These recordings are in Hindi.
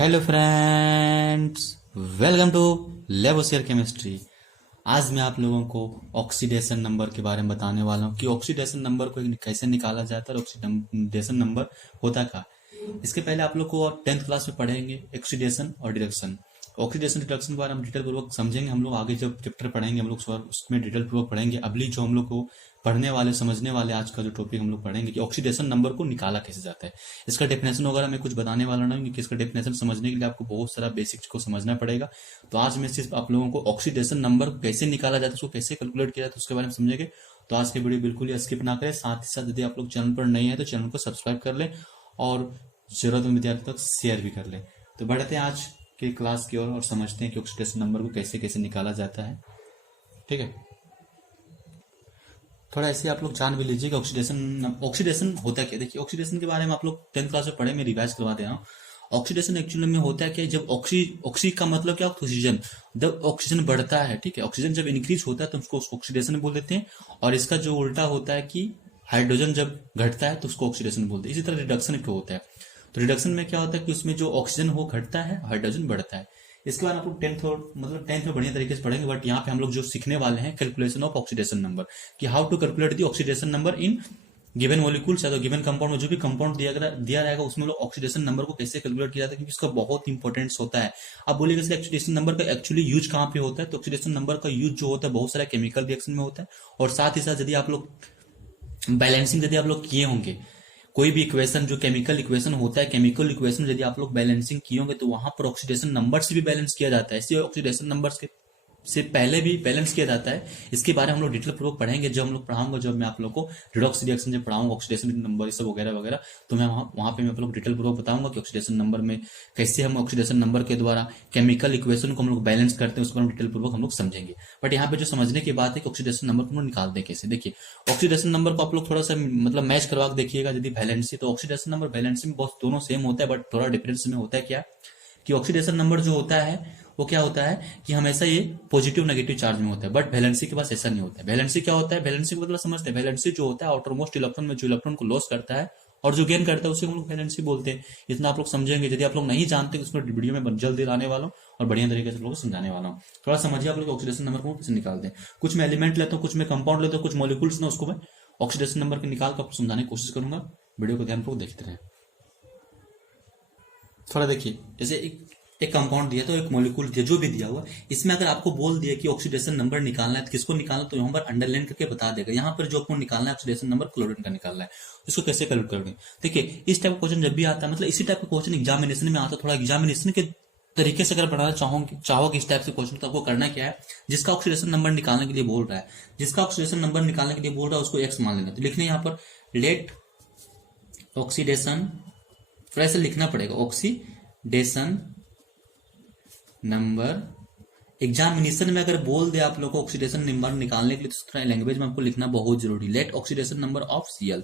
Hello friends, welcome to Lavoisier chemistry. आज मैं आप लोगों को ऑक्सीडेशन नंबर के बारे में बताने वाला हूँ कि ऑक्सीडेशन नंबर को कैसे निकाला जाता है और ऑक्सीडेशन नंबर होता क्या। इसके पहले आप लोग को 10th क्लास में पढ़ेंगे ऑक्सीडेशन और डिडक्शन। ऑक्सीडेशन डिडक्शन के बारे में डिटेल पूर्वक समझेंगे हम लोग। आगे जब चैप्टर पढ़ेंगे हम लोग उसमें डिटेल पूर्वक पढ़ेंगे। अभी जो हम लोग को पढ़ने वाले समझने वाले आज का जो टॉपिक हम लोग पढ़ेंगे कि ऑक्सीडेशन नंबर को निकाला कैसे जाता है। इसका डेफिनेशन वगैरह मैं कुछ बताने वाला नहीं, क्योंकि इसका डेफिनेशन समझने के लिए आपको बहुत सारा बेसिक्स को समझना पड़ेगा। तो आज मैं सिर्फ आप लोगों को ऑक्सीडेशन नंबर कैसे निकाला जाता है, उसको कैसे कैलकुलेट किया जाता है उसके बारे में समझेंगे। तो आज की वीडियो बिल्कुल ही स्किप ना करें। साथ ही साथ यदि आप लोग चैनल पर नए हैं तो चैनल को सब्सक्राइब कर लें और जरूरतमंद विद्यार्थियों तक शेयर भी कर लें। तो बढ़ते हैं आज की क्लास की ओर और समझते हैं कि ऑक्सीडेशन नंबर को कैसे कैसे निकाला जाता है। ठीक है, थोड़ा ऐसे आप लोग जान भी लीजिए कि ऑक्सीडेशन होता क्या। देखिए, ऑक्सीडेशन के बारे में आप लोग 10th क्लास में पढ़े, मैं रिवाइज करवा दे रहा हूँ। ऑक्सीडेशन एक्चुअली में होता है क्या, जब ऑक्सी का मतलब क्या, ऑक्सीजन। जब ऑक्सीजन बढ़ता है, ठीक है, ऑक्सीजन जब इंक्रीज होता है तो उसको ऑक्सीडेशन बोल देते हैं। और इसका जो उल्टा होता है कि हाइड्रोजन जब घटता है तो उसको ऑक्सीडेशन बोलते हैं। इसी तरह रिडक्शन क्यों होता है, तो रिडक्शन में क्या होता है कि उसमें जो ऑक्सीजन हो घटता है, हाइड्रोजन बढ़ता है। इसके बाद आप लोग 10th में बढ़िया तरीके से पढ़ेंगे। बट यहाँ पे हम लोग जो सीखने वाले हैं कैलकुलेशन ऑफ ऑक्सीडेशन नंबर, कि how to calculate the oxidation number in given molecules या तो गिवन कंपाउंड में जो भी कंपाउंड दिया रहेगा उसमें लोग ऑक्सीडेशन नंबर को कैसे कैलकुलेट किया जाता है, क्योंकि इसका बहुत इंपॉर्टेंस होता है। अब बोलिएगा ऑक्सीडेशन नंबर का एक्चुअली यूज कहाँ पे होता है, तो ऑक्सीडेशन नंबर का यूज जो होता है बहुत सारा केमिकल रिएक्शन में होता है। और साथ ही साथ यदि आप लोग बैलेंसिंग यदि आप लोग किए होंगे, कोई भी इक्वेशन जो केमिकल इक्वेशन होता है, केमिकल इक्वेशन यदि आप लोग बैलेंसिंग किए होंगे तो वहां पर ऑक्सीडेशन नंबर से भी बैलेंस किया जाता है। इसलिए ऑक्सीडेशन नंबर से पहले भी बैलेंस किया जाता है। इसके बारे में हम लोग डिटेल पूर्वक पढ़ेंगे जब हम लोग पढ़ाऊंगा, जब मैं आप लोग को रिडॉक्स रिएक्शन जब पढ़ाऊंगा, ऑक्सीडेशन नंबर ये सब वगैरह वगैरह, तो मैं वहां पे मैं आप लोग डिटेल पूर्वक बताऊंगा कि ऑक्सीडेशन नंबर में कैसे हम ऑक्सीडेशन नंबर के द्वारा केमिकल इक्वेशन को हम लोग बैलेंस करते हैं, उसको हम डिटेल पूर्वक हम लोग समझेंगे। बट यहाँ पे जो समझने की बात है कि ऑक्सीडेशन नंबर को हम लोग निकालते हैं कैसे। देखिए, ऑक्सीडेशन नंबर को आप लोग थोड़ा सा मतलब मैच करवा के देखिएगा। यदि वैलेंसी, तो ऑक्सीडेशन नंबर वैलेंसी में बहुत दोनों सेम होता है, बट थोड़ा डिफरेंस में होता है क्या कि ऑक्सीडेशन नंबर जो होता है वो क्या होता है कि हमेशा ये पॉजिटिव नेगेटिव चार्ज में होता है। बट वैलेंसी के पास ऐसा नहीं होता है। वैलेंसी क्या होता है, वैलेंसी को मतलब समझते हैं। वैलेंसी जो होता है आउटरमोस्ट इलेक्ट्रॉन में जो इलेक्ट्रॉन को लॉस करता है और जो गेन करता है उसे हम लोग वैलेंसी बोलते हैं। इतना आप लोग समझेंगे। यदि आप लोग नहीं जानते तो उसमें वीडियो में जल्दी लाने वाला हूँ और बढ़िया तरीके से लोगों को समझाने वाला हूँ। थोड़ा समझिए आप लोग ऑक्सीडेशन नंबर को कैसे निकालते हैं। कुछ मैं एलिमेंट लेता हूँ, कुछ मैं कंपाउंड लेता हूँ, कुछ मॉलिक्यूल्स ना, उसको मैं ऑक्सीडेशन नंबर के निकाल कर समझाने की कोशिश करूंगा। वीडियो को ध्यानपूर्वक देखते रहे। थोड़ा देखिए, जैसे एक कंपाउंड दिया तो एक मॉलिक्यूल दिया, जो भी दिया हुआ, इसमें अगर आपको बोल दिया कि ऑक्सीडेशन नंबर निकालना है तो किसको निकालना, तो यहाँ पर अंडरलाइन करके बता देगा। यहाँ पर जो आपको निकालना है ऑक्सीडेशन नंबर क्लोरीन का निकालना है। इसको कैसे कैलकुलेट करोगे। देखिए, इस टाइप का क्वेश्चन जब भी आता है, मतलब इसी टाइप का क्वेश्चन एग्जामिनेशन में आता है। थोड़ा एग्जामिनेशन के तरीके से अगर बनाना चाहोगे इस टाइप से क्वेश्चन, तो आपको करना क्या है, जिसका ऑक्सीडेशन नंबर निकालने के लिए बोल रहा है, जिसका ऑक्सीडेशन नंबर निकालने के लिए बोल रहा है उसको एक्स मान लेना। तो लिखने यहाँ पर लेट ऑक्सीडेशन, थोड़ा ऐसे लिखना पड़ेगा, ऑक्सीडेशन नंबर। एग्जामिनेशन में अगर बोल दे आप लोग को ऑक्सीडेशन नंबर निकालने के लिए तो थोड़ा लैंग्वेज में आपको लिखना बहुत जरूरी। Let oxidation number of CL,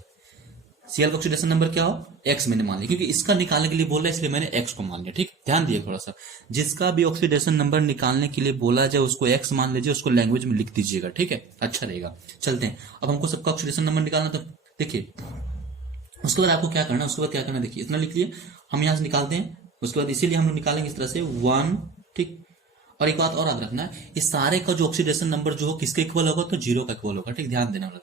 CL का ऑक्सीडेशन नंबर क्या हो, एक्स मैंने मान लिया, क्योंकि इसका निकालने के लिए बोला है इसलिए मैंने एक्स को मान लिया। ठीक, ध्यान दिए थोड़ा सा। जिसका भी ऑक्सीडेशन नंबर निकालने के लिए बोला जाए उसको एक्स मान लीजिए, उसको लैंग्वेज में लिख दीजिएगा। ठीक है, अच्छा रहेगा। चलते हैं, अब हमको सबका ऑक्सीडेशन नंबर निकालना। तो देखिए, उसके बाद आपको क्या करना, उसके बाद क्या करना, देखिए इतना लिख लिए, हम यहां से निकालते हैं। उसके बाद इसीलिए हम लोग निकालेंगे इस तरह से 1। ठीक, और एक बात और याद रखना है, इस सारे का जो ऑक्सीडेशन नंबर जो हो किसके इक्वल होगा, तो 0 का इक्वल होगा। ठीक, ध्यान देना।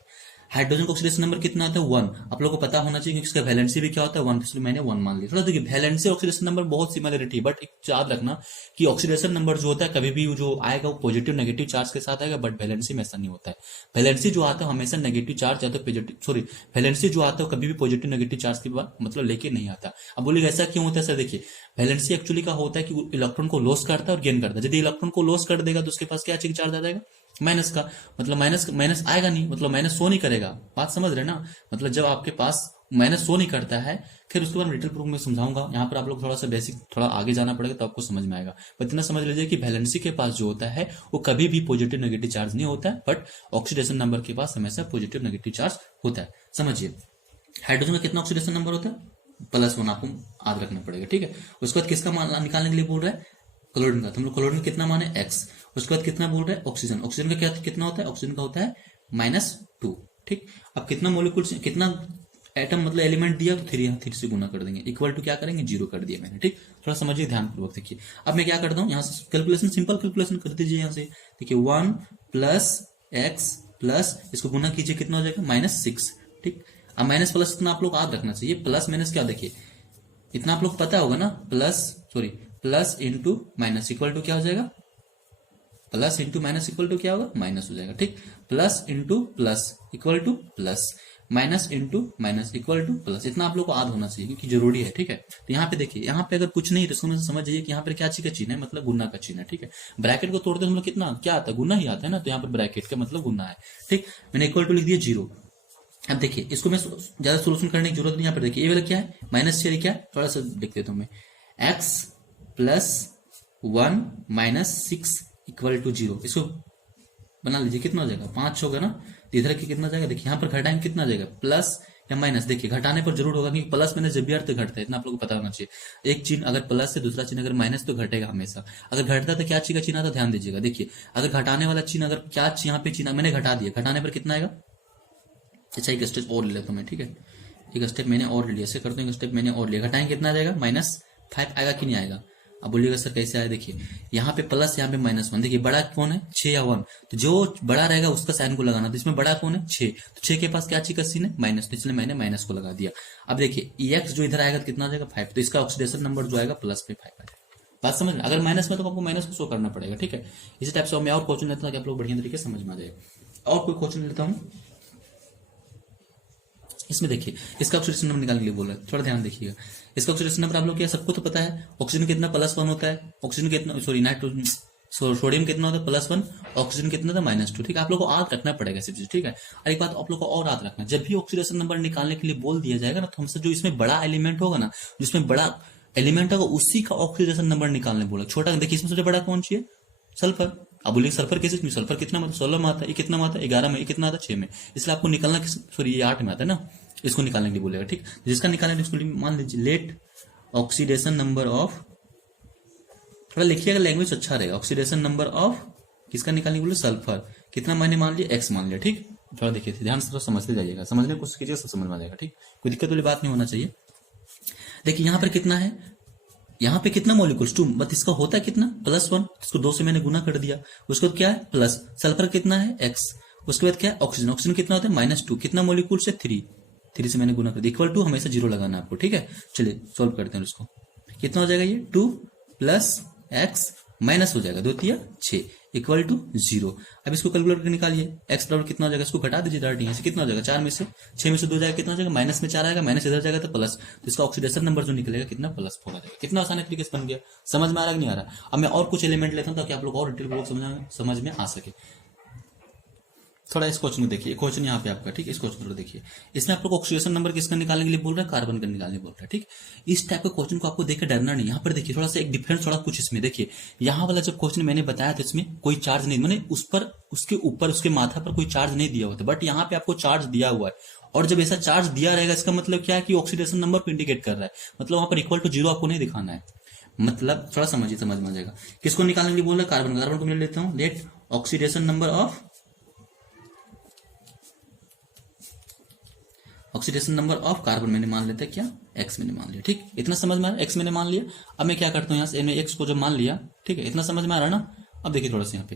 हाइड्रोजन का ऑक्सीडेशन नंबर कितना आता है, 1। आप लोगों को पता होना चाहिए क्योंकि इसका वैलेंसी भी क्या होता है, 1, इसलिए मैंने 1 मान लिया। थोड़ा देखिए, वैलेंसी ऑक्सीडेशन नंबर बहुत सिमिलरिटी है, बट एक याद रखना कि ऑक्सीडेशन नंबर जो होता है कभी भी जो आएगा वो पॉजिटिव नेगेटिव चार्ज के साथ आएगा, बट वैलेंसी में ऐसा नहीं होता है। वैलेंसी जो आता है हमेशा नेगेटिव चार्ज या तो पॉजिटिव, सॉरी, वैलेंसी जो आता है कभी भी पॉजिटिव नेगेटिव चार्ज के बाद मतलब लेके नहीं आता। अब बोलिएगा ऐसा क्यों होता है सर, देखिए वैलेंसी एक्चुअली का होता है कि इलेक्ट्रॉन को लॉस करता है और गेन करता है। यदि इलेक्ट्रॉन को लॉस कर देगा तो उसके पास क्या चार्ज आ जाएगा, माइनस का। मतलब माइनस आएगा नहीं, मतलब माइनस शो नहीं करेगा। बात समझ रहे ना, मतलब जब आपके पास माइनस शो नहीं करता है, फिर उसके बाद डिटेल प्रूफ में समझाऊंगा। यहाँ पर आप लोग थोड़ा सा बेसिक थोड़ा आगे जाना पड़ेगा तो आपको समझ में आएगा। पर इतना समझ लीजिए कि वैलेंसी के पास जो होता है वो कभी भी पॉजिटिव नेगेटिव चार्ज नहीं होता है, बट ऑक्सीडेशन नंबर के पास हमेशा पॉजिटिव नेगेटिव चार्ज होता है। समझिए, हाइड्रोजन का कितना ऑक्सीडेशन नंबर होता है, +1, आपको याद रखना पड़ेगा। ठीक है, उसके बाद किसका निकालने के लिए बोल रहा है, क्लोरीन का। तो हम लोग क्लोरीन कितना माने, एक्स। उसके बाद कितना बोल रहा है, ऑक्सीजन। ऑक्सीजन का क्या कितना होता है, ऑक्सीजन का होता है -2। ठीक, अब कितना मोलिक्यूल, कितना एटम मतलब एलिमेंट दिया तो थ्री से गुना कर देंगे, इक्वल टू क्या करेंगे, 0 कर दिया मैंने, ठीक। थोड़ा समझिए ध्यानपूर्वक देखिए। अब मैं क्या करता हूँ, यहाँ से कैलकुलेशन, सिंपल कैलकुलेशन कर दीजिए। यहाँ से देखिए 1 प्लस एक्स प्लस इसको गुना कीजिए, कितना हो जाएगा, -6, ठीक। अब माइनस प्लस इतना आप लोग याद रखना चाहिए, प्लस माइनस क्या, देखिए इतना आप लोग पता होगा ना, plus into minus equal to क्या हो जाएगा, plus into minus equal to क्या होगा, माइनस हो जाएगा, ठीक। Plus into plus equal to plus, minus into minus equal to plus, इतना आप लोग को याद होना चाहिए क्योंकि जरूरी है, ठीक है। तो यहाँ पे देखिए, यहाँ पे अगर कुछ नहीं तो इसको समझ जाइए कि यहाँ पे क्या चीज का चिन्ह है, मतलब गुना का चिन्ह है, ठीक है। ब्रैकेट को तोड़ते हम लोग कितना क्या आता है, गुना ही आता है ना, तो यहाँ पे ब्रैकेट का मतलब गुना है, ठीक। मैंने इक्वल टू लिख दिया 0। अब देखिए इसको मैं ज्यादा सोल्यूशन करने की जरूरत नहीं, यहाँ पर देखिए ये वाला क्या है, -6 क्या है, थोड़ा सा लिख देता हूं मैं, x प्लस 1 -6 इक्वल टू 0। इसको बना लीजिए, कितना हो जाएगा, 5 होगा ना, तो इधर की कितना जाएगा, देखिए यहाँ पर घटाएंगे कितना जाएगा, प्लस या माइनस, देखिए घटाने पर जरूर होगा क्योंकि प्लस माइनस जब भी अर्थ घटता है, इतना आप लोगों को पता होना चाहिए। एक चिन्ह अगर प्लस से दूसरा चिन्ह अगर माइनस तो घटेगा हमेशा, अगर घटता है तो क्या चीज का चिन्ह आता, ध्यान दीजिएगा। देखिए अगर घटाने वाला चिन्ह, अगर क्या यहाँ पे चिन्ह मैंने घटा दिया, घटाने पर कितना आएगा, अच्छा एक स्टेप और ले लेता हूँ मैं, ठीक है, एक स्टेप मैंने और ले लिया, ऐसे करते हैं, एक स्टेप मैंने और लिया, घटाएंगे कितना आ जाएगा, -5 आएगा कि नहीं आएगा। अब बोलिएगा सर कैसे आया, देखिए यहाँ पे प्लस, यहाँ पे -1, देखिए बड़ा कौन है, 6 या 1, तो जो बड़ा रहेगा उसका साइन को लगाना, तो इसमें बड़ा कौन है, 6, तो 6 के पास क्या चीज का सीन है, माइनस, तो इसलिए मैंने माइनस को लगा दिया। अब देखिए एक्स जो इधर आएगा तो कितना आ जाएगा, 5, तो इसका ऑक्सीडेशन नंबर जो आएगा प्लस पे 5 आएगा। बात समझ में, अगर माइनस में तो आपको माइनस को शो करना पड़ेगा, ठीक है। इसी टाइप से मैं और क्वेश्चन लेता हूँ कि आप लोग बढ़िया तरीके से समझ में आ जाए। और कोई क्वेश्चन लेता हूँ, इसमें देखिए इसका ऑक्सीडेशन नंबर निकालने के लिए बोल रहा है, थोड़ा ध्यान देखिएगा। इसका ऑक्सीडेशन नंबर आप लोग क्या, सबको तो पता है, ऑक्सीजन कितना +1 होता है, ऑक्सीजन कितना, सोडियम कितना होता है +1, ऑक्सीजन कितना था -2, ठीक है। आप लोग को याद रखना पड़ेगा सब चीज, ठीक है। और एक बात आप लोग को और याद रखना, जब भी ऑक्सीडेशन नंबर निकालने के लिए बोल दिया जाएगा ना, तो हमसे जो इसमें बड़ा एलिमेंट होगा ना, जिसमें बड़ा एलिमेंट होगा उसी का ऑक्सीडेशन नंबर निकालने बोला। छोटा देखिए इसमें सबसे बड़ा कौन सी है, सल्फर। अब बोलिए सल्फर कैसे, सल्फर कितना में 16 में आता है, ये कितना में आता है 11 में, ये कितना आता है 6 में, इसलिए आपको निकालना, ये 8 में आता है ना, इसको निकालने के लिए बोलेगा, ठीक। जिसका निकालने इसको मान लीजिए लेट ऑक्सीडेशन नंबर ऑफ, थोड़ा लिखिएगा लैंग्वेज अच्छा रहेगा, ऑक्सीडेशन नंबर ऑफ किसका निकालने के बोले, सल्फर, कितना मैंने मान लिया, x मान लिया, ठीक। थोड़ा देखिए ध्यान से समझते जाइएगा, समझने की कोशिश कीजिएगा, सब समझ में आ जाएगा, ठीक। कोई दिक्कत वाली बात नहीं होना चाहिए। देखिए यहाँ पर कितना है, यहाँ पे कितना मॉलिक्यूल्स 2, बट इसका होता है कितना, +1, इसको 2 से मैंने गुना कर दिया, उसके बाद क्या है प्लस, सल्फर कितना है x, उसके बाद क्या है ऑक्सीजन, ऑक्सीजन कितना होता है -2, कितना मॉलिक्यूल्स है 3 से मैंने गुना कर दिया, इक्वल टू हमेशा 0 लगाना आपको, ठीक है। चलिए सॉल्व करते हैं इसको, कितना हो जाएगा ये 2 + x माइनस हो जाएगा 2 × 6 इक्वल टू 0। अब इसको कैलकुलेट करके निकालिए, x बराबर कितना हो जाएगा, इसको घटा दीजिए डायरेक्ट, यहाँ से कितना हो जाएगा 4 में से 6 में से 2 जाएगा, कितना हो जाएगा माइनस में 4 आएगा, माइनस इधर जाएगा तो प्लस, तो इसका ऑक्सीडेशन नंबर जो निकलेगा कितना +4 आ जाएगा। कितना आसान तरीके से बन गया, समझ में आ रहा कि नहीं आ रहा। अब मैं और कुछ एलिमेंट लेता हूँ ताकि आप लोग और डिटेल समझ में आ सके। थोड़ा इस क्वेश्चन को देखिए, क्वेश्चन यहाँ पे आपका, ठीक। इस क्वेश्चन को देखिए, इसमें आप लोग ऑक्सीडेशन नंबर किसका निकालने के लिए बोल रहा है, कार्बन का निकालने बोल रहा है, ठीक। इस टाइप के क्वेश्चन को आपको देखकर डरना नहीं। यहाँ पर देखिए थोड़ा सा एक डिफरेंस, थोड़ा कुछ इसमें देखिए, यहाँ वाला जब क्वेश्चन मैंने बताया था इसमें कोई चार्ज नहीं, मैंने उस पर उसके ऊपर उसके माथा पर कोई चार्ज नहीं दिया हुआ था, बट यहाँ पे आपको चार्ज दिया हुआ है। और जब ऐसा चार्ज दिया रहेगा इसका मतलब क्या है कि ऑक्सीडेशन नंबर को इंडिकेट कर रहा है, मतलब वहां पर इक्वल टू 0 आपको नहीं दिखाना है। मतलब थोड़ा समझिए, समझ में आ जाएगा। किसको निकालने के लिए बोल रहा है, कार्बन, कार्बन को मैं लेता हूँ, let oxidation number of, oxidation number of carbon मैंने मान लेता है क्या, x मैंने मान लिया, ठीक। इतना समझ में आ रहा है, x मैंने मान लिया। अब मैं क्या करता हूँ यहाँ से x को जब मान लिया, ठीक है, इतना समझ में आ रहा है ना। अब देखिए थोड़ा सा यहाँ पे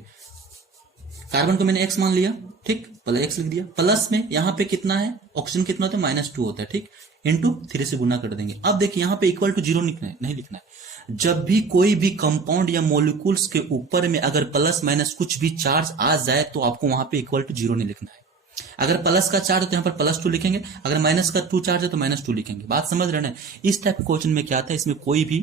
कार्बन को मैंने x मान लिया, ठीक, पहले x लिख दिया, प्लस में यहाँ पे कितना है, ऑक्सीजन कितना होता है -2 होता है, ठीक, इंटू 3 से गुना कर देंगे। अब देखिए यहाँ पे इक्वल टू 0 नहीं लिखना है। जब भी कोई भी कंपाउंड या मॉलिक्यूल्स के ऊपर में अगर प्लस माइनस कुछ भी चार्ज आ जाए तो आपको वहां पे इक्वल टू 0 नहीं लिखना है। अगर प्लस का चार्ज है तो यहाँ पर +2 लिखेंगे, अगर माइनस का 2 चार्ज है तो -2 लिखेंगे। बात समझ रहे हैं। इस टाइप के क्वेश्चन में क्या आता है, इसमें कोई भी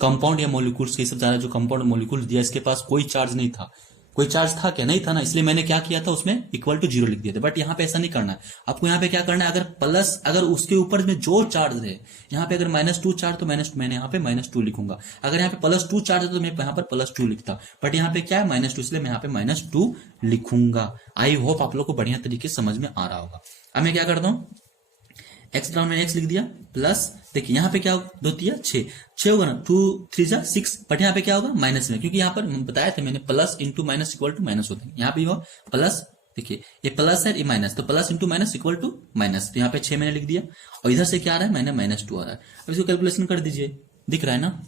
कंपाउंड या मॉलिक्यूल्स के सब ज्यादा जो कंपाउंड मॉलिक्यूल्स दिया इसके पास कोई चार्ज नहीं था, कोई चार्ज था क्या, नहीं था ना, इसलिए मैंने क्या किया था उसमें इक्वल टू 0 लिख दिया था। बट यहाँ पे ऐसा नहीं करना है आपको, यहाँ पे क्या करना है, अगर प्लस अगर उसके ऊपर में जो चार्ज है, यहाँ पे अगर -2 चार्ज तो मैंने यहाँ पे -2 लिखूंगा, अगर यहाँ पे +2 चार्ज है तो मैं यहाँ पर +2 लिखता, बट यहाँ पे क्या है -2, इसलिए मैं यहाँ पे -2 लिखूंगा। आई होप आप लोग को बढ़िया तरीके से समझ में आ रहा होगा। अब मैं क्या करता हूँ, x बराबर में x लिख दिया, प्लस देखिए यहाँ पे क्या होगा 2 × 6 होगा ना, 2 × 3 = 6, बट यहाँ पे क्या होगा माइनस में, क्योंकि यहाँ पर बताया था मैंने plus into minus equal to minus होता है। यहाँ पे हो प्लस देखिए ये प्लस है, ये माइनस, तो plus into minus equal to minus, तो यहाँ पे 6 मैंने लिख दिया, और इधर से क्या आ रहा है, मैंने -2 आ रहा है। अब इसको कैलकुलेशन कर दीजिए, दिख रहा है ना,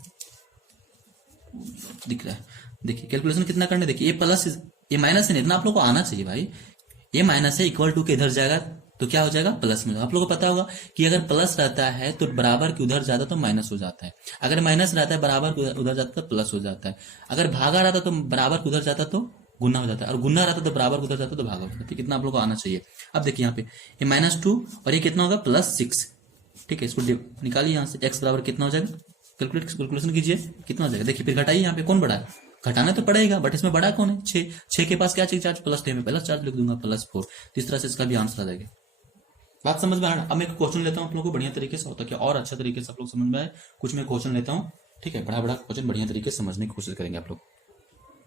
दिख रहा है। देखिए कैलकुलेशन कितना करना है, देखिए ये प्लस, ये माइनस है, इतना आप लोग को आना चाहिए भाई। ये माइनस है, इक्वल टू के इधर जाएगा तो क्या हो जाएगा, प्लस में। आप लोगों को पता होगा कि अगर प्लस रहता है तो बराबर के उधर जाता तो माइनस हो जाता है, अगर माइनस रहता है बराबर के उधर जाता तो प्लस हो जाता है, अगर भागा रहता तो बराबर के उधर जाता तो गुना हो जाता है, और गुना रहता तो बराबर के उधर जाता तो भागा हो जाता है। कितना आप लोग को आना चाहिए। अब देखिए यहाँ पे ये -2 और ये कितना होगा, +6। ठीक है, इसको निकालिए यहाँ से, x बराबर कितना हो जाएगा, कैलकुलेशन कीजिए कितना हो जाएगा। देखिए फिर घटाइए, यहाँ पे कौन बड़ा है, घटाना तो पड़ेगा, बट इसमें बड़ा कौन है, 6 के पास क्या चाहिए, चार्ज प्लस, में प्लस चार्ज लिख दूंगा, +4। तो इस तरह से इसका भी आंसर आ जाएगा। बात समझ में आ रहा है। अब मैं क्वेश्चन लेता हूँ आप लोगों को बढ़िया तरीके से, होता है और अच्छा तरीके से आप लोग समझ में आए। कुछ मैं क्वेश्चन लेता हूँ, ठीक है, बड़ा क्वेश्चन बढ़िया तरीके से समझने की कोशिश करेंगे आप लोग।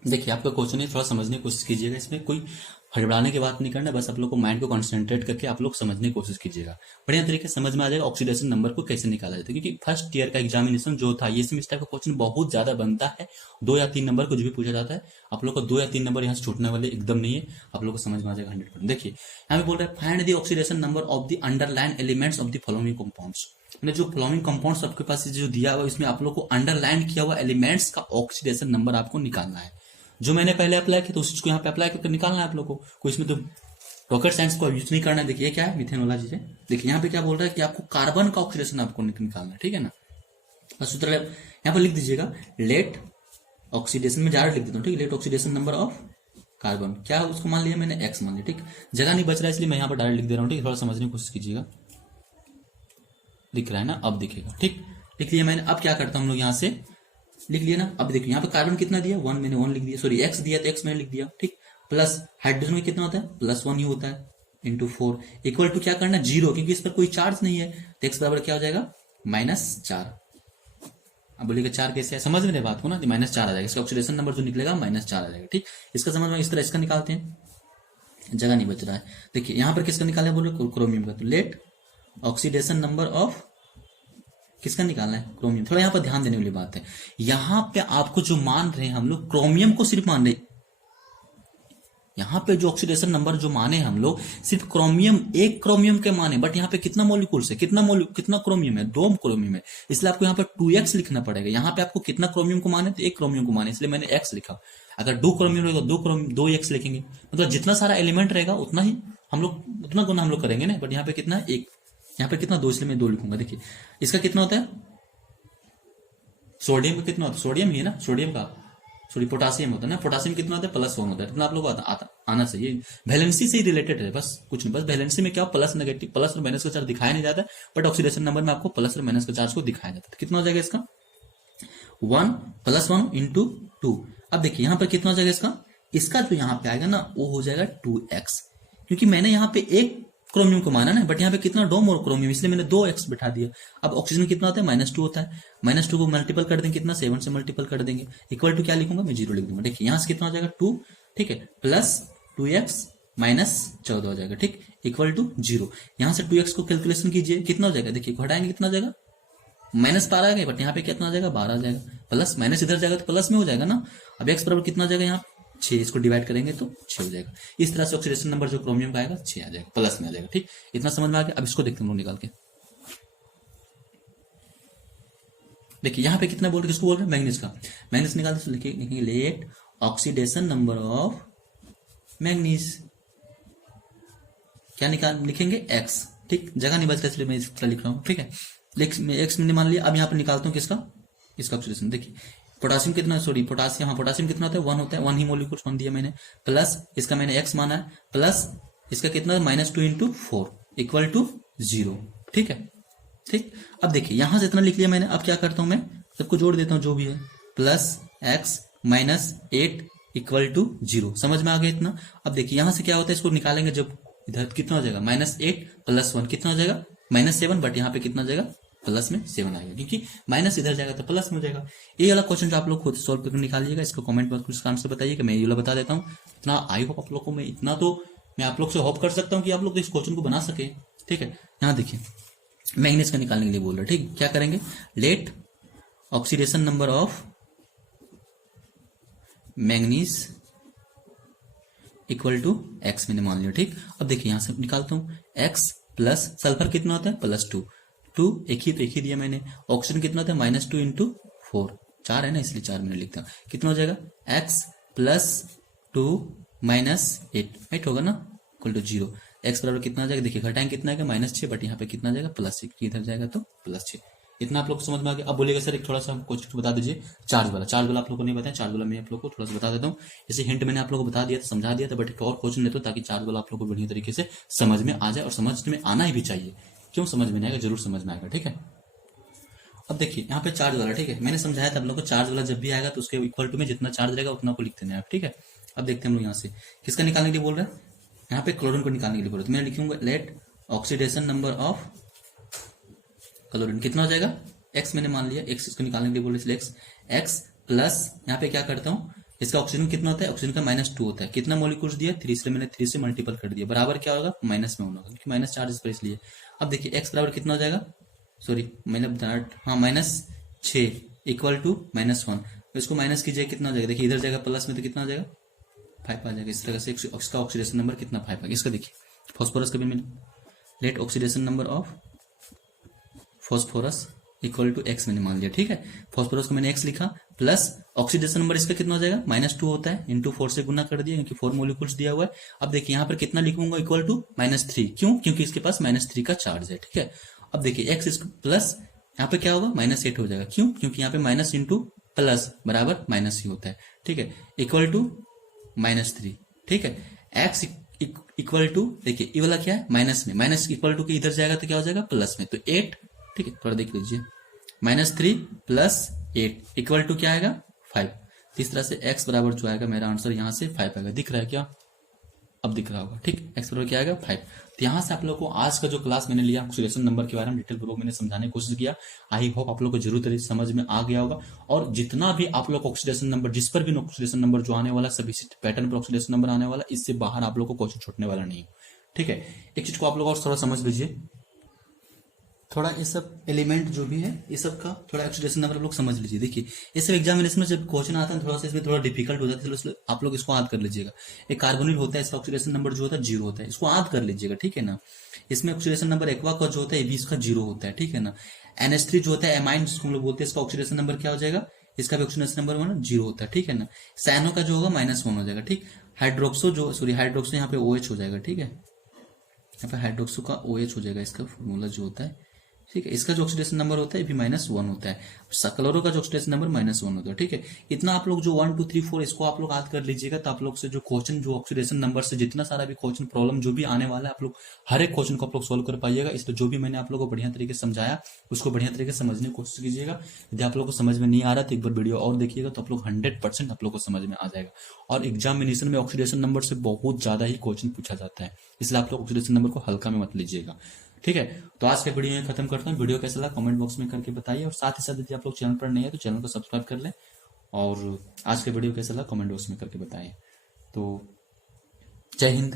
देखिए आपका क्वेश्चन है, थोड़ा समझने की कोशिश कीजिएगा, इसमें कोई हड़बड़ाने की बात नहीं करना, बस आप लोग को माइंड को कंसंट्रेट करके आप लोग समझने की कोशिश कीजिएगा, बढ़िया तरीके से समझ में आ जाएगा ऑक्सीडेशन नंबर को कैसे निकाला जाता है। क्योंकि फर्स्ट ईयर का एग्जामिनेशन जो था, ये इस टाइप का क्वेश्चन बहुत ज्यादा बनता है, 2 या 3 नंबर कुछ भी पूछा जाता है, आप लोग को 2 या 3 नंबर यहाँ से छूटने वाले एकदम नहीं है, आप लोग को समझ में आ जाएगा 100%। देखिए यहाँ पे बोल रहे हैं find the oxidation number of the underline elements of the following compounds. मैंने जो फॉलोइंग कंपाउंड्स आपके पास जो दिया हुआ, इसमें आप लोग को अंडरलाइन किया हुआ एलिमेंट्स का ऑक्सीडेशन नंबर आपको निकालना है। जो मैंने पहले अप्लाई किया तो उस चीज को यहाँ पे अप्लाई करके निकालना है आप लोग को, कोई इसमें तो रॉकेट साइंस को यूज नहीं करना है। देखिए क्या है, मिथेन वाला चीजें। देखिए यहाँ पे क्या बोल रहा है कि आपको कार्बन का ऑक्सीडेशन आपको निकालना है, ठीक है ना। बस सूत्र यहाँ पर लिख दीजिएगा, लेट ऑक्सीडेशन में ज्यादा लिख देता हूँ, ठीक है, let oxidation number of carbon, क्या उसको मान लिया मैंने, x मान लिया, ठीक। जगह नहीं बच रहा है इसलिए मैं यहाँ पर डायरेक्ट लिख दे रहा हूँ, ठीक, थोड़ा समझने की कोशिश कीजिएगा। दिख रहा है ना, अब दिखेगा, ठीक, लिख लिया मैंने। अब क्या करता हूँ हम लोग यहाँ से लिख लिया ना। अब देखिए यहाँ पे कार्बन कितना दिया, 1, मैंने 1 लिख दिया, सॉरी x दिया तो x मैंने लिख दिया, ठीक। प्लस हाइड्रोजन में कितना होता है, +1 ही होता है, इंटू 4 इक्वल टू क्या करना है, 0, क्योंकि इस पर कोई चार्ज नहीं है, तो x बराबर क्या हो जाएगा, -4। अब बोलिएगा 4 कैसे है, समझ में बात को ना, -4 आ जाएगा, इसका ऑक्सीडेशन नंबर जो निकलेगा -4 आ जाएगा, ठीक। इसका समझ में, इस तरह इसका निकालते हैं, जगह नहीं बच रहा है। देखिए यहाँ पर किसका निकाला है, बोलो क्रोमियम का, तो लेट ऑक्सीडेशन नंबर ऑफ, किसका निकालना है, क्रोमियम। थोड़ा यहाँ पर ध्यान देने वाली बात है, यहाँ पे आपको जो मान रहे हैं हम लोग, क्रोमियम को सिर्फ मान रहे, यहाँ पे जो ऑक्सीडेशन नंबर जो माने हम लोग, सिर्फ क्रोमियम, एक क्रोमियम के माने, बट यहाँ पे कितना मॉलिक्यूल्स है, कितना क्रोमियम है, 2 क्रोमियम है, इसलिए आपको यहाँ पे 2x लिखना पड़ेगा। यहाँ पे आपको कितना क्रोमियम को माने, तो 1 क्रोमियम को माने, इसलिए मैंने x लिखा। अगर 2 क्रोमियम रहेगा, 2x लिखेंगे, मतलब जितना सारा एलिमेंट रहेगा उतना ही हम लोग, उतना गुना हम लोग करेंगे ना, बट यहाँ पे कितना है, 1, यहाँ पे कितना, 2, इसलिए मैं 2 लिखूंगा। देखिए इसका कितना होता है, सोडियम का कितना होता है, सोडियम ही है ना, सोडियम का, सॉरी पोटासियम होता है ना, पोटासियम कितना होता है, +1 होता है, इतना आप लोग को आना चाहिए, वैलेंसी से ही रिलेटेड है, बस कुछ नहीं, बस वैलेंसी में क्या प्लस नेगेटिव, प्लस और माइनस का चार्ज दिखाया नहीं जाता, बट ऑक्सीडेशन नंबर में आपको प्लस और माइनस का चार्ज को दिखाया जाता है। कितना हो जाएगा इसका, 1 + 1 × 2। अब देखिए यहाँ पर कितना हो जाएगा इसका जो यहाँ पे आएगा ना, वो हो जाएगा 2x, क्योंकि मैंने यहाँ पे 1 क्रोमियम को माना ना, बट यहाँ पे कितना, 2 मोर क्रोमियम, इसलिए मैंने 2x बिठा दिया। अब ऑक्सीजन कितना होता है, -2 होता है, -2 को मल्टीपल कर देंगे, कितना, 7 से मल्टीपल कर देंगे, इक्वल टू क्या लिखूंगा मैं, 0 लिख दूंगा। देखिए यहाँ से कितना हो जाएगा, 2, ठीक है, प्लस 2x -14 हो जाएगा, ठीक, इक्वल टू 0। यहाँ से 2x को कैलकुलेशन कीजिए, कितना हो जाएगा, देखिए घटाएंगे कितना हो जाएगा, -12 आ गया, बट यहाँ पे कितना आ जाएगा, 12 आ जाएगा, प्लस माइनस इधर जाएगा तो प्लस में हो जाएगा ना। अब x बराबर कितना आ जाएगा, यहाँ 6, इसको डिवाइड करेंगे तो 6 हो जाएगा। इस तरह से ऑक्सीडेशन नंबर जो क्रोमियम का आएगा 6 आ जाएगा, प्लस में आ जाएगा, ठीक। इतना समझ में आ गया। अब इसको देखते हैं हम लोग निकाल के। देखिए यहाँ पे कितना बोल रहे, किसको बोल रहे हैं, मैग्नीज का। मैग्नीज निकालते तो लिखेंगे let oxidation number of manganese, क्या लिखेंगे, x, ठीक, जगह नहीं बच रहा इसलिए मैं इस तरह लिख रहा हूँ, ठीक है। x मैंने मान लिया। अब यहाँ पे निकालता हूँ किसका, इसका ऑक्सीडेशन। देखिए पोटासियम कितना, सॉरी पोटासियम, हाँ पोटासियम कितना होता है, 1 होता है, 1 ही मॉलिक्यूल्स 1 दिया मैंने, प्लस इसका मैंने x माना है, प्लस इसका कितना, -2 × 4 इक्वल टू 0, ठीक है, ठीक। अब देखिए यहां से इतना लिख लिया मैंने। अब क्या करता हूं मैं, सबको जोड़ देता हूं जो भी है, +x -8 इक्वल टू 0, समझ में आ गया इतना। अब देखिए यहां से क्या होता है, इसको निकालेंगे जब, इधर कितना हो जाएगा, -8 + 1 कितना हो जाएगा, -7, बट यहाँ पे कितना हो जाएगा, प्लस में 7 आएगा, क्योंकि माइनस इधर जाएगा तो प्लस में हो जाएगा। ये वाला क्वेश्चन जो आप लोग खुद सॉल्व करके निकालिएगा, इसको कमेंट बॉक्स में इसका आंसर बताइए, कि मैं ये वाला बता देता हूँ। इतना आई होप आप लोग को, मैं इतना तो मैं आप लोग से होप कर सकता हूँ कि आप लोग इस क्वेश्चन को बना सके, ठीक है। यहाँ देखिए मैग्नीज का निकालने के लिए बोल रहे, ठीक, क्या करेंगे, let oxidation number of manganese equal to x मैंने मान लिया। ठीक, अब देखिए यहां से निकालता हूं एक्स प्लस सल्फर कितना होता है +2, 2 एक ही दिया मैंने। ऑक्सीजन कितना होता है -2 इंटू 4, 4 है ना इसलिए 4 मैंने लिखता हूं। कितना हो जाएगा एक्स +2 -8 राइट होगा ना, इक्वल टू 0। एक्स बराबर कितना आ जाएगा, देखिए घटाएंगे कितना आएगा -6, बट यहाँ पे कितना आ जाएगा +6, इधर जाएगा तो +6। इतना आप लोग को समझ में आ गया। अब बोलेगा सर एक थोड़ा सा क्वेश्चन बता दीजिए चार्ज वाला। चार्ज वाला आप लोग को नहीं बताया, चार्ज वाला मैं आप लोग को थोड़ा सा बता देता हूँ। जैसे हिंट मैंने आप लोग को बता दिया था, समझा दिया था, बट एक और क्वेश्चन लेता हूँ ताकि चार्ज वाला आप लोग को बढ़िया तरीके से समझ में आ जाए, और समझ में आना ही भी चाहिए। क्यों समझ में नहीं आएगा, जरूर समझ में आएगा। ठीक है, अब देखिए यहाँ पे चार्ज वाला, ठीक है मैंने समझाया था आप लोग को, चार्ज वाला जब भी आएगा तो उसके इक्वल टू में जितना चार्ज रहेगा उतना को लिख देना है आप। ठीक है, अब देखते हैं हम लोग यहाँ से किसका निकालने के लिए बोल रहे हैं, यहाँ पे क्लोरीन को निकालने के लिए बोल रहे हैं। तो मैं लिखूंगा let oxidation number of chlorine कितना हो जाएगा, एक्स मैंने मान लिया, एक्स इसको निकालने के लिए बोल रहे हैं, एक्स प्लस यहाँ पे क्या करता हूँ, इसका ऑक्सीजन कितना होता है, ऑक्सीजन का -2 होता है। कितना मॉलिक्यूल्स दिया 3, इसलिए मैंने 3 से मल्टीपल कर दिया, बराबर क्या होगा माइनस में होना होगा क्योंकि माइनस चार्ज पर इसलिए। अब देखिए एक्स बराबर कितना हो जाएगा, सॉरी मैंने हाँ -6 इक्वल टू -1, इसको माइनस कीजिए कितना हो जाएगा, देखिए इधर जाएगा प्लस में तो कितना हो जाएगा 5 आ जाएगा। इस तरह से इसका ऑक्सीडेशन नंबर कितना 5 आ गया। इसका देखिए फॉस्फोरस का भी मैंने let oxidation number of phosphorus equal to x मैंने मान लिया। ठीक है, फॉस्फोरस को मैंने एक्स लिखा, प्लस ऑक्सीडेशन नंबर इसका कितना हो जाएगा -2 होता है, इंटू 4 से गुना कर दिया क्योंकि 4 मोलिक्यूल्स दिया हुआ है। अब देखिए यहाँ पर कितना लिखूंगा इक्वल टू -3, क्यों, क्योंकि इसके पास -3 का चार्ज है। ठीक है, अब देखिए एक्स प्लस यहाँ पे क्या होगा -8 हो जाएगा, क्यों, क्योंकि यहाँ पे माइनस इंटू प्लस बराबर माइनस ही होता है। ठीक है, इक्वल टू -3। ठीक है, एक्स इक्वल टू देखिए ये वाला क्या है माइनस में, माइनस इक्वल टू के इधर जाएगा तो क्या हो जाएगा प्लस में, तो 8। ठीक है, थोड़ा देख लीजिए -3 + 8 इक्वल टू क्या आएगा 5। इस तरह से x बराबर जो आएगा मेरा आंसर यहाँ से 5 आएगा। दिख रहा है क्या, अब दिख रहा होगा। ठीक, x बराबर क्या आएगा 5। तो यहाँ से आप लोग को आज का जो क्लास मैंने लिया ऑक्सीडेशन नंबर के बारे में डिटेल पूर्वक मैंने समझाने की कोशिश किया। आई होप आप लोग को जरूर तरीके से समझ में आ गया होगा। और जितना भी आप लोग ऑक्सीडेशन नंबर, जिस पर भी ऑक्सीडेशन नंबर जो आने वाला, सभी पैटर्न पर ऑक्सीडेशन नंबर आने वाला, इससे बाहर आप लोग को क्वेश्चन छूटने वाला नहीं। ठीक है, एक चीज को आप लोग और थोड़ा समझ लीजिए, थोड़ा ये सब एलिमेंट जो भी है ये सब का थोड़ा ऑक्सीडेशन नंबर आप लोग समझ लीजिए। देखिए ये सब एग्जामिनेशन में जब क्वेश्चन आता है थोड़ा सा इसमें थोड़ा डिफिकल्ट हो जाता है, इसलिए आप लोग इसको याद कर लीजिएगा। एक कार्बोनिल होता है, इसका ऑक्सीडेशन नंबर जो होता है 0 होता है, इसको याद कर लीजिएगा। ठीक है ना, इसमें ऑक्सीडेशन नंबर एक्वा का जो होता है 20 का 0 होता है। ठीक है ना, NH3 जो होता है एमाइन जिसको हम लोग बोलते हैं, इसका ऑक्सीडेशन नंबर क्या हो जाएगा, इसका भी ऑक्सीडेशन नंबर 0 होता है। ठीक है ना, सैनो का जो होगा -1 हो जाएगा। ठीक, हाइड्रोक्सो जो हाइड्रोक्सो यहाँ पे OH हो जाएगा। ठीक है, यहाँ पे हाइड्रोक्सो का OH हो जाएगा, इसका फॉर्मूला जो होता है। ठीक है, इसका जो ऑक्सीडेशन नंबर होता है भी -1 होता है। क्लोरो का जो ऑक्सीडेशन नंबर -1 होता है। ठीक है, इतना आप लोग जो 1 2 3 4 इसको आप लोग याद कर लीजिएगा, तो आप लोग से जो क्वेश्चन जो ऑक्सीडेशन नंबर से जितना सारा भी क्वेश्चन प्रॉब्लम जो भी आने वाला है, आप लोग हर एक क्वेश्चन को आप लोग सोल्व कर पाइएगा। इसलिए जो भी मैंने आप लोग को बढ़िया तरीके से समझाया उसको बढ़िया तरीके से समझने की कोशिश कीजिएगा। यदि आप लोग को समझ में नहीं आ रहा तो एक बार वीडियो और देखिएगा, तो आप लोग 100% आप लोग को समझ में आ जाएगा। और एग्जामिनेशन में ऑक्सीडेशन नंबर से बहुत ज्यादा ही क्वेश्चन पूछा जाता है, इसलिए आप लोग ऑक्सीडेशन नंबर को हल्का में मत लीजिएगा। ठीक है, तो आज के वीडियो में खत्म करता हूँ। वीडियो कैसा लगा कमेंट बॉक्स में करके बताइए, और साथ ही साथ यदि आप लोग चैनल पर नहीं है तो चैनल को सब्सक्राइब कर लें, और आज के वीडियो कैसा लगा कमेंट बॉक्स में करके बताइए। तो जय हिंद।